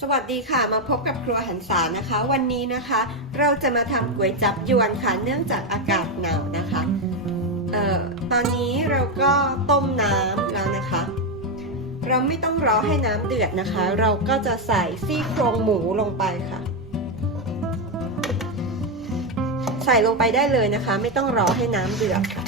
สวัสดีค่ะมาพบกับครัวหันษานะคะ วันนี้นะคะ เราจะมาทำก๋วยจับยวนค่ะ เนื่องจากอากาศหนาวนะคะเอ่อตอนนี้เราก็ต้มน้ำแล้วนะคะ เราไม่ต้องรอให้น้ำเดือดนะคะ เราก็จะใส่ซี่โครงหมูลงไปค่ะ ใส่ลงไปได้เลยนะคะ ไม่ต้องรอให้น้ำเดือดค่ะ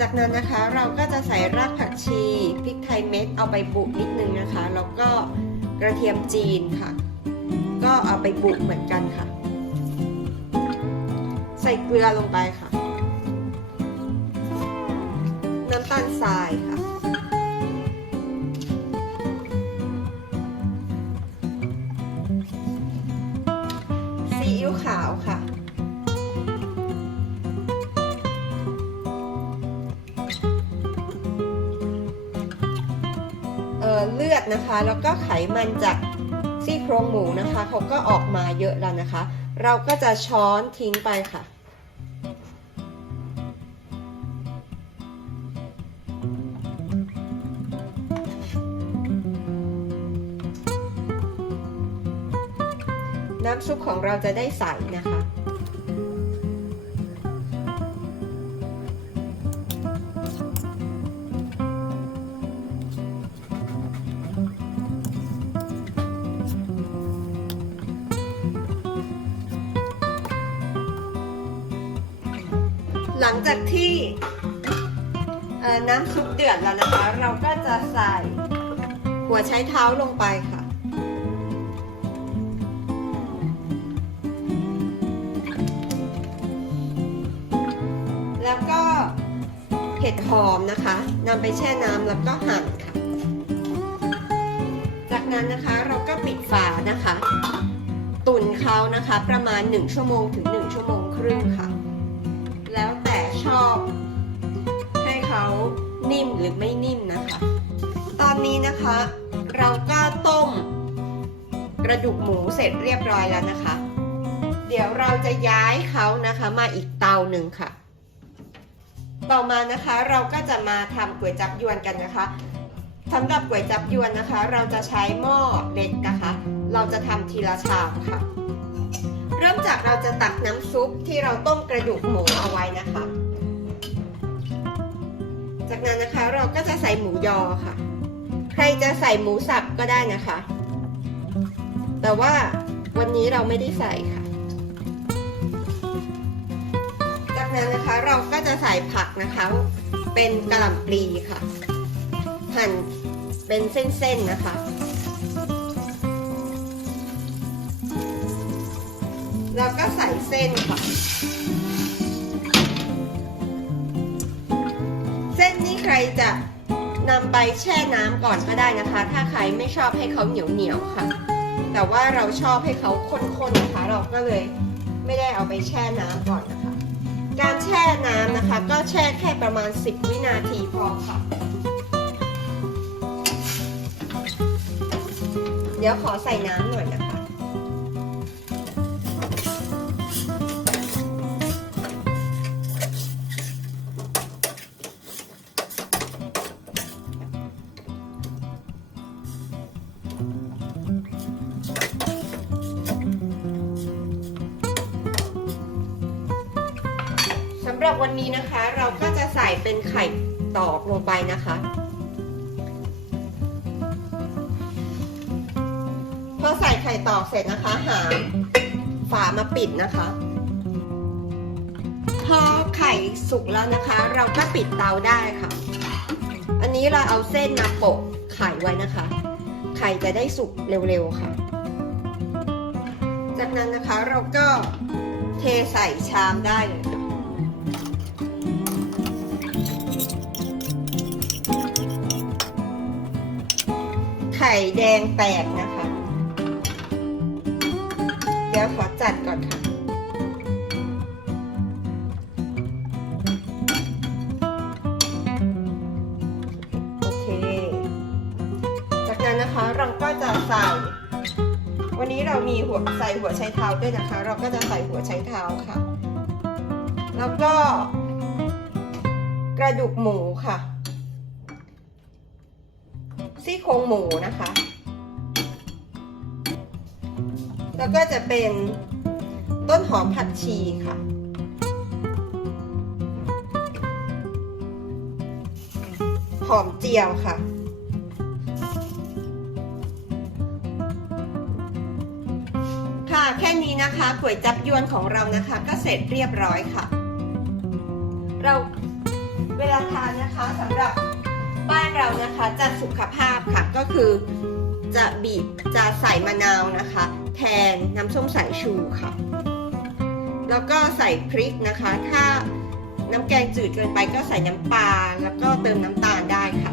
จากนั้นนะคะเราก็จะใส่รากผักชีพริกไทยเม็ดเอาไปบุกนิดนึงนะคะ แล้วก็กระเทียมจีนค่ะ ก็เอาไปบุกเหมือนกันค่ะ ใส่เกลือลงไปค่ะ น้ำตาล เลือดนะคะ แล้วก็ไขมันจากซี่โครงหมูนะคะเขาก็ออกมาเยอะแล้วนะคะ เราก็จะช้อนทิ้งไปค่ะ น้ำซุปของเราจะได้ใสนะคะ หลังจากที่น้ำซุปเดือดแล้วนะคะ เราก็จะใส่หัวไชเท้าลงไปค่ะ แล้วก็เห็ดหอมนะคะนำไปแช่น้ำแล้วก็หั่นค่ะ จากนั้นนะคะเราก็ปิดฝานะคะ ตุ๋นเขานะคะประมาณ 1 ชั่วโมงถึง 1 ชั่วโมงครึ่งค่ะ ชอบ ให้เขานิ่มหรือไม่นิ่มนะคะ ตอนนี้นะคะ เราก็ต้ม กระดูกหมูเสร็จเรียบร้อยแล้วนะคะ เดี๋ยวเราจะย้ายเขานะคะมาอีกเตาหนึ่งค่ะ ต่อมานะคะเราก็จะมาทำก๋วยจับยวนกันนะคะสำหรับก๋วยจับยวนนะคะ เราจะใช้หม้อเล็กนะคะ เราจะทำทีละชามค่ะ เริ่มจากเราจะตักน้ำซุปที่เราต้มกระดูกหมูเอาไว้นะคะ จากนั้นนะคะเราก็จะใส่หมูยอค่ะ ใครจะใส่หมูสับก็ได้นะคะ แต่ว่าวันนี้เราไม่ได้ใส่ค่ะ จากนั้นนะคะเราก็จะใส่ผักนะคะ เป็นกระหล่ำปลีค่ะ หั่นเป็นเส้นๆนะคะ แล้วก็ใส่เส้นค่ะ รจะนำไปแช่น้ำก่อนก็ได้นะคะ ถ้าใครไม่ชอบให้เขาเหนียวเหนียวค่ะ แต่ว่าเราชอบให้เขาข้นๆนะคะ เราก็เลยไม่ได้เอาไปแช่น้ำก่อนนะคะ การแช่น้ำนะคะ ก็แช่แค่ประมาณ 10 วินาทีพอค่ะ เดี๋ยวขอใส่น้ำหน่อยนะคะำหรับวันนี้นะคะ เราก็จะใส่เป็นไข่ตอกลงไปนะคะ พอใส่ไข่ตอกเสร็จนะคะ หาฝามาปิดนะคะ พอไข่สุกแล้วนะคะ เราก็ปิดเตาได้ค่ะ อันนี้เราเอาเส้นมาโปะไข่ไว้นะคะ ไข่จะได้สุกเร็วๆค่ะ จากนั้นนะคะเราก็เทใส่ชามได้เลย ไข่แดงแตกนะคะ เดี๋ยวขอจัดก่อนค่ะ โอเค จากนั้นนะคะเราก็จะใส่ วันนี้เรามีหัวใส่หัวไชเท้าด้วยนะคะ เราก็จะใส่หัวไชเท้าค่ะ แล้วก็กระดูกหมูค่ะ โครงหมูนะคะ แล้วก็จะเป็นต้นหอมผัดชีค่ะ หอมเจียวค่ะ ค่ะแค่นี้นะคะก๋วยจับยวนของเรานะคะ ก็เสร็จเรียบร้อยค่ะ เราเวลาทานนะคะสำหรับ บ้านเรานะคะจะสุขภาพค่ะก็คือจะบีบจะใส่มะนาวนะคะ แทนน้ำส้มสายชูค่ะ แล้วก็ใส่พริกนะคะ ถ้าน้ำแกงจืดเกินไปก็ใส่น้ำปลาแล้วก็เติมน้ำตาลได้ค่ะ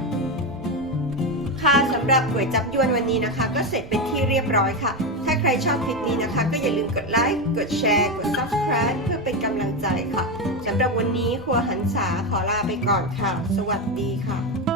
ค่ะสำหรับก๋วยจับยวนวันนี้นะคะ ก็เสร็จเป็นที่เรียบร้อยค่ะ ถ้าใครชอบคลิปนี้นะคะ ก็อย่าลืมกดไลค์กดแชร์กด subscribe เพื่อเป็นกำลังใจค่ะสำหรับวันนี้ครัวหันษาขอลาไปก่อนค่ะ สวัสดีค่ะ